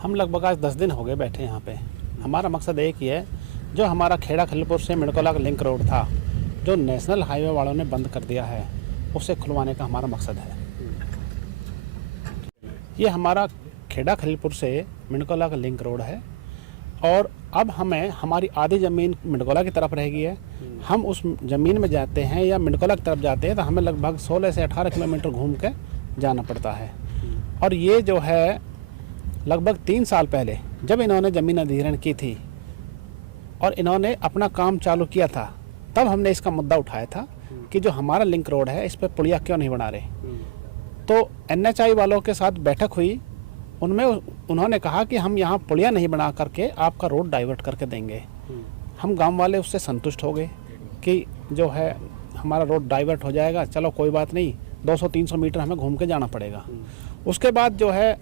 हम लगभग आज 10 दिन हो गए बैठे यहाँ पे। हमारा मकसद एक ही है, जो हमारा खेड़ा खलीलपुर से मिड़कोला का लिंक रोड था, जो नेशनल हाईवे वालों ने बंद कर दिया है, उसे खुलवाने का हमारा मकसद है। ये हमारा खेड़ा खलीलपुर से मिड़कोला का लिंक रोड है और अब हमें हमारी आधी ज़मीन मिड़कोला की तरफ रहेगी है। हम उस ज़मीन में जाते हैं या मिड़कोला की तरफ जाते हैं तो हमें लगभग 16 से 18 किलोमीटर घूम के जाना पड़ता है। और ये जो है लगभग 3 साल पहले जब इन्होंने ज़मीन अधिग्रहण की थी और इन्होंने अपना काम चालू किया था, तब हमने इसका मुद्दा उठाया था कि जो हमारा लिंक रोड है इस पर पुलिया क्यों नहीं बना रहे। तो NHAI वालों के साथ बैठक हुई, उनमें उन्होंने कहा कि हम यहाँ पुलिया नहीं बना करके आपका रोड डाइवर्ट करके देंगे। हम गांव वाले उससे संतुष्ट हो गए कि जो है हमारा रोड डाइवर्ट हो जाएगा, चलो कोई बात नहीं, 200-300 मीटर हमें घूम के जाना पड़ेगा। उसके बाद जो है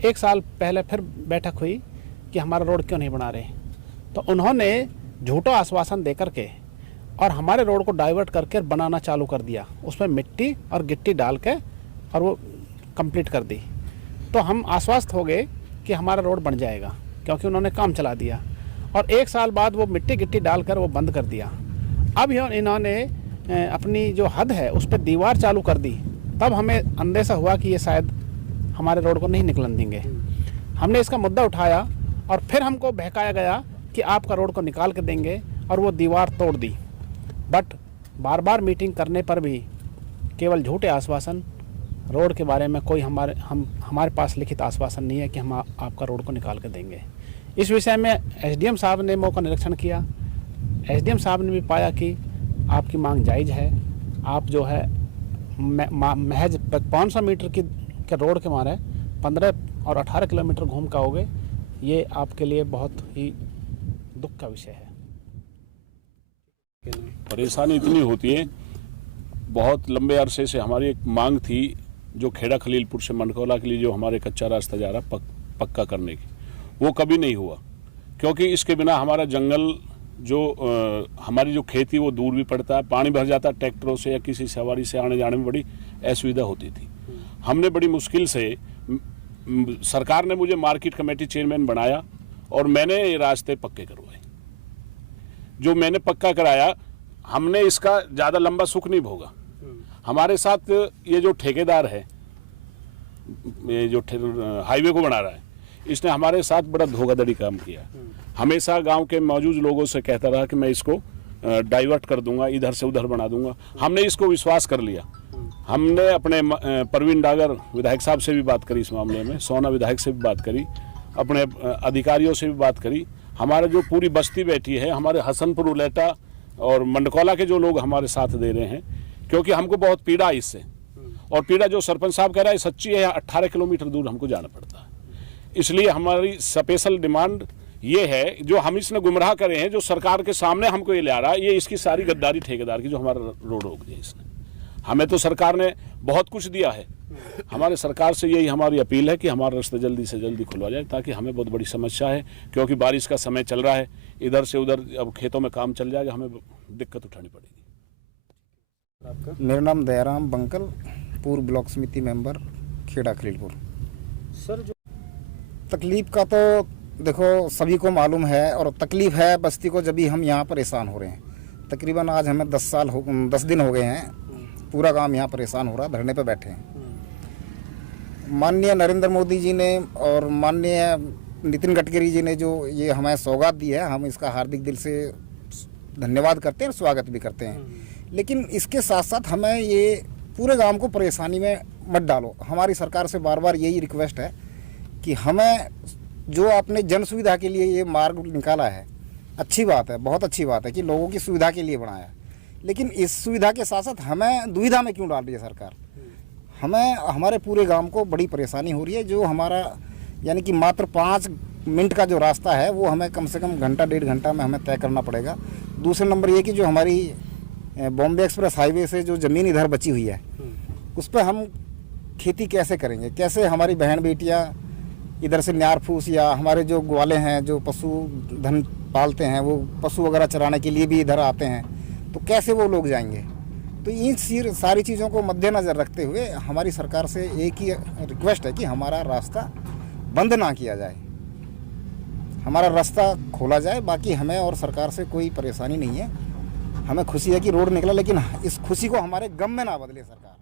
1 साल पहले फिर बैठक हुई कि हमारा रोड क्यों नहीं बना रहे। तो उन्होंने झूठा आश्वासन दे करके और हमारे रोड को डाइवर्ट करके बनाना चालू कर दिया, उसमें मिट्टी और गिट्टी डाल के और वो कंप्लीट कर दी। तो हम आश्वस्त हो गए कि हमारा रोड बन जाएगा, क्योंकि उन्होंने काम चला दिया। और 1 साल बाद वो मिट्टी गिट्टी डालकर वो बंद कर दिया। अब इन्होंने अपनी जो हद है उस पर दीवार चालू कर दी। तब हमें अंदेशा हुआ कि ये शायद हमारे रोड को नहीं निकलन देंगे। हमने इसका मुद्दा उठाया और फिर हमको बहकाया गया कि आपका रोड को निकाल के देंगे और वो दीवार तोड़ दी। बट बार बार मीटिंग करने पर भी केवल झूठे आश्वासन, रोड के बारे में कोई हमारे पास लिखित आश्वासन नहीं है कि हम आपका रोड को निकाल के देंगे। इस विषय में SDM साहब ने मौका निरीक्षण किया। SDM साहब ने भी पाया कि आपकी मांग जायज़ है, आप जो है महज 500 मीटर के रोड के मारे 15 और 18 किलोमीटर घूम के आओगे, ये आपके लिए बहुत ही दुख का विषय है। परेशानी इतनी होती है, बहुत लंबे अरसे से हमारी एक मांग थी जो खेड़ा खलीलपुर से मिड़कोला के लिए जो हमारे कच्चा रास्ता जा रहा पक्का करने की, वो कभी नहीं हुआ। क्योंकि इसके बिना हमारा जंगल जो हमारी जो खेती वो दूर भी पड़ता है, पानी भर जाता है, ट्रैक्टरों से या किसी सवारी से आने जाने में बड़ी असुविधा होती थी। हमने बड़ी मुश्किल से, सरकार ने मुझे मार्केट कमेटी चेयरमैन बनाया और मैंने ये रास्ते पक्के करवाए। जो मैंने पक्का कराया, हमने इसका ज़्यादा लंबा सुख नहीं भोगा। हमारे साथ ये जो ठेकेदार है, ये जो हाईवे को बना रहा है, इसने हमारे साथ बड़ा धोखाधड़ी काम किया। हमेशा गांव के मौजूद लोगों से कहता रहा कि मैं इसको डाइवर्ट कर दूंगा, इधर से उधर बना दूंगा। हमने इसको विश्वास कर लिया। हमने अपने प्रवीण डागर विधायक साहब से भी बात करी इस मामले में, सोना विधायक से भी बात करी, अपने अधिकारियों से भी बात करी। हमारा जो पूरी बस्ती बैठी है, हमारे हसनपुर, उलेटा और मिड़कोला के जो लोग हमारे साथ दे रहे हैं, क्योंकि हमको बहुत पीड़ा है इससे। और पीड़ा जो सरपंच साहब कह रहा है सच्ची है, 18 किलोमीटर दूर हमको जाना पड़ता है। इसलिए हमारी स्पेशल डिमांड ये है, जो हम इसने गुमराह करे हैं, जो सरकार के सामने हमको ये ले आ रहा है, ये इसकी सारी गद्दारी ठेकेदार की, जो हमारा रोड रोक दिया इसने। हमें तो सरकार ने बहुत कुछ दिया है। हमारे सरकार से यही हमारी अपील है कि हमारा रास्ता जल्दी से जल्दी खुलवा जाए, ताकि हमें बहुत बड़ी समस्या है, क्योंकि बारिश का समय चल रहा है, इधर से उधर अब खेतों में काम चल जाएगा, हमें दिक्कत उठानी पड़ेगी। मेरा नाम दयाराम बंकल, पूर्व ब्लॉक समिति मेंबर, खेड़ा खलीलपुर। सर, जो तकलीफ का तो देखो सभी को मालूम है, और तकलीफ है बस्ती को जब भी हम यहाँ परेशान हो रहे हैं। तकरीबन आज हमें 10 दिन हो गए हैं, पूरा गांव यहाँ परेशान हो रहा, धरने पे बैठे हैं। माननीय नरेंद्र मोदी जी ने और माननीय नितिन गडकरी जी ने जो ये हमें सौगात दी है, हम इसका हार्दिक दिल से धन्यवाद करते हैं और स्वागत भी करते हैं। लेकिन इसके साथ साथ हमें ये पूरे गांव को परेशानी में मत डालो। हमारी सरकार से बार बार यही रिक्वेस्ट है कि हमें जो आपने जन सुविधा के लिए ये मार्ग निकाला है, अच्छी बात है, बहुत अच्छी बात है कि लोगों की सुविधा के लिए बनाया। लेकिन इस सुविधा के साथ साथ हमें दुविधा में क्यों डाल रही है सरकार? हमें, हमारे पूरे गांव को बड़ी परेशानी हो रही है। जो हमारा यानी कि मात्र 5 मिनट का जो रास्ता है, वो हमें कम से कम घंटा 1.5 घंटा में हमें तय करना पड़ेगा। दूसरा नंबर ये कि जो हमारी बॉम्बे एक्सप्रेस हाईवे से जो ज़मीन इधर बची हुई है, उस पर हम खेती कैसे करेंगे? कैसे हमारी बहन बेटियाँ इधर से न्यार फूस, या हमारे जो ग्वाले हैं जो पशु धन पालते हैं, वो पशु वगैरह चराने के लिए भी इधर आते हैं, तो कैसे वो लोग जाएंगे? तो इन सारी चीज़ों को मद्देनज़र रखते हुए हमारी सरकार से एक ही रिक्वेस्ट है कि हमारा रास्ता बंद ना किया जाए। हमारा रास्ता खोला जाए। बाकी हमें और सरकार से कोई परेशानी नहीं है, हमें खुशी है कि रोड निकला, लेकिन इस खुशी को हमारे गम में ना बदले सरकार।